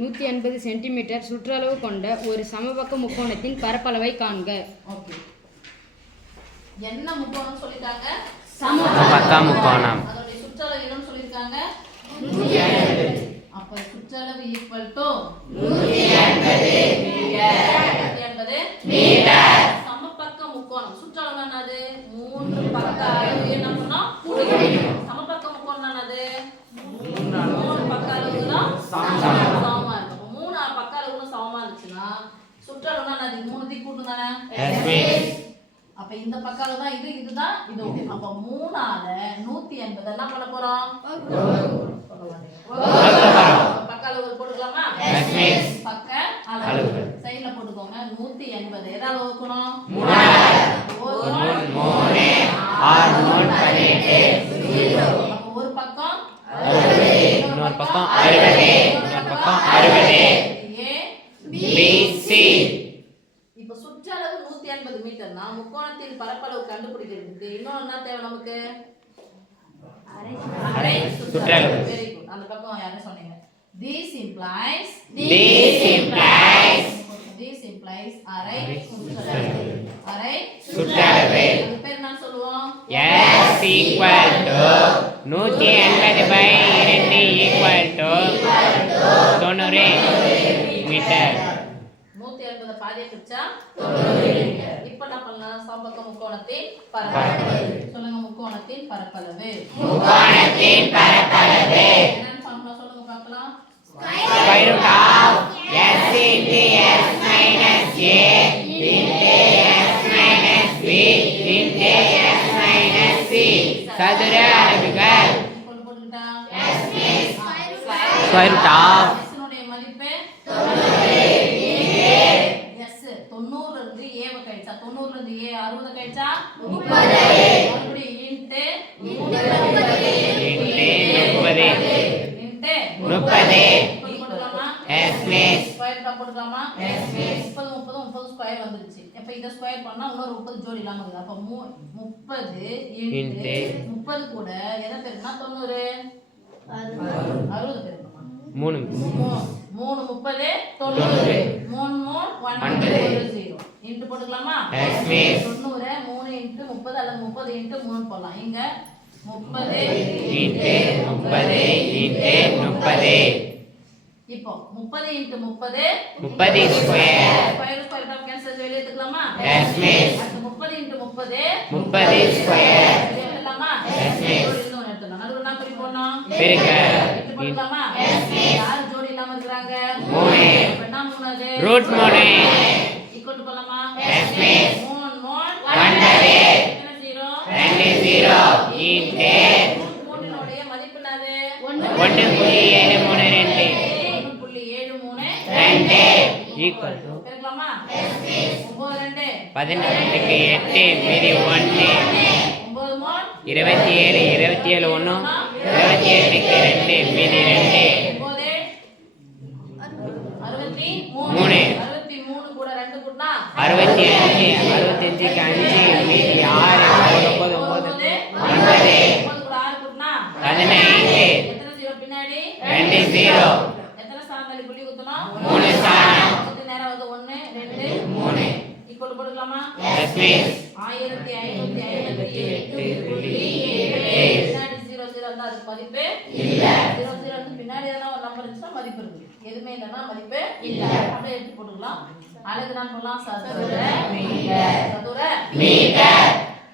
180 centimetre சுற்றளவு கொண்ட ஒரு சமபக்க முக்கோணத்தின் பரப்பளவை காண்க. ஓகே, என்ன முக்கோணம் சொல்லிட்டாங்க? சமபக்க முக்கோணம். அதோட சுற்றளவு என்னன்னு சொல்லிருக்காங்க? அப்ப சுற்றளவு ஈக்குவல் டு 180 மீட்டர். சமபக்க முக்கோணம் சுற்றளவு என்னது? 3 பக்க அளவு என்ன பண்ணோம்? சமபக்க முக்கோணம் என்னது? 3 பக்க அளவுகளும் சமமா இருக்கும். 3 பக்க அளவுகளும் சமமா இருந்துச்சுன்னா சுற்றளவு என்னது? 3 கூட்டும் தானே? அப்ப இந்த பக்க அளவு தான் இது, இதுதான் இது. அப்ப 3 ஆல 180 என்ன பண்ண போறோம்? பக்க அளவு போட்டுக்கலாமா? பக்க அளவு சைடுல போட்டுக்கோங்க. 180 எதால வகுக்கணும்? 3 ஒரு பக்கம் 60, இன்னொரு பக்கம் 60, இன்னொரு பக்கம் 60. BC. இப்போ சுற்றளவு 180 மீட்டர்னா முக்கோணத்தின் பரப்பளவு கண்டுபிடிக்கிறதுக்கு இன்னொரு என்ன தேவை நமக்கு? அரை சுற்றளவு. Very good. அந்த பக்கம் யாரே சொன்னீங்க? This implies அரை சுற்றளவு. அரை சுற்றளவு. அது பேர் என்ன சொல்லுவோம்? S equal to 180/2 equal to 90 metre. 180 பாதியை பிரிச்சா 90 மீட்டர். இப்போ என்ன பண்ணலாம்? சமபக்க முக்கோணத்தின் பரப்பளவு சொல்லுங்க. முக்கோணத்தின் பரப்பளவு. என்னன்னு ஃபார்முலா சொல்லுங்க பார்க்கலாம். Square root of S into S minus A into S minus B into S minus C. சதுர அளவுகள். போட்டுக்கிட்டா Square root of S னுடைய மதிப்பு S 90 இருந்து A வ கழிச்சா 90 இருந்து A 60 கழிச்சா 30. மறுபடியும் இன்டு 30 போட்டுக்கலாமா? S miss ஸ்கொயர் தான் போட்டுக்கலாமா? 30 ஸ்கொயர் வந்துருச்சு. இப்ப இத ஸ்கொயர் பண்ணா இன்னொரு 30 ஜோடி இல்லாம இருக்குது. அப்ப 30 இன்டு 30 கூட எதை பெருக்கினா 90 60 பெருக்கணுமா? 3 3 30 90 3 1 0 இன்டு போட்டுக்கலாமா? 90 3 இன்டு 30 அல்லது 30 இன்டு 3 போடலாம். இங்க 30 இன்டு 30 இன்டு 30. இப்போ 30 into 30 30 square. Square top cancel வெளிய எடுத்துக்கலாமா? Yes miss. அடுத்து 30 இன்டு 30 30 ஸ்கொயர். வெளிய எடுத்துக்கலாமா? Yes miss. இன்னொரு எடுத்துக்கலாம். நடுவுல என்ன குறி போடணும்? பெருக்க. இன்டு போடலாமா? Yes miss. யார் ஜோடி இல்லாம இருக்காங்க? 3. அப்ப என்ன 3 அது? ரூட் 3. ஈக்குவல் டு போடலாமா? Yes miss. 3 9 என்ன 0 2 0 இன்டு 3 னுடைய மதிப்பு என்னது? 1.732 2 ஈக்குவல் டு பெருக்கலாமா? Yes miss. 9 2 18க்கு 8 மீதி 1 9 மோட் 27 27 1 27க்கு 2 மீதி 2 9 63 கூட 2 கூட்டினா 65 65க்கு 5 மீதி 6 9 9 9 கூட 6 கூட்டினா 15 எத்தனை ஜீரோ பின்னாடி? 2 0 எத்தனை ஸ்தானத்துல புள்ளி குத்தணும்? 3 ஸ்தானம். குத்து நேரா வந்து 1 2 3 ஈக்குவல் போட்டுக்கலாமா? Yes miss. 1558 பின்னாடி 0 0 இருந்தா அதுக்கு மதிப்பு இல்ல. 0 0 வந்து பின்னாடி எதனா ஒரு நம்பர் இருந்துச்சுன்னா மதிப்பு இருக்கு. எதுவுமே இல்லைன்னா மதிப்பு இல்ல. அப்படியே எடுத்து போட்டுக்கலாம். அழகு நான் பண்ணலாம் சதுர மீட்டர்.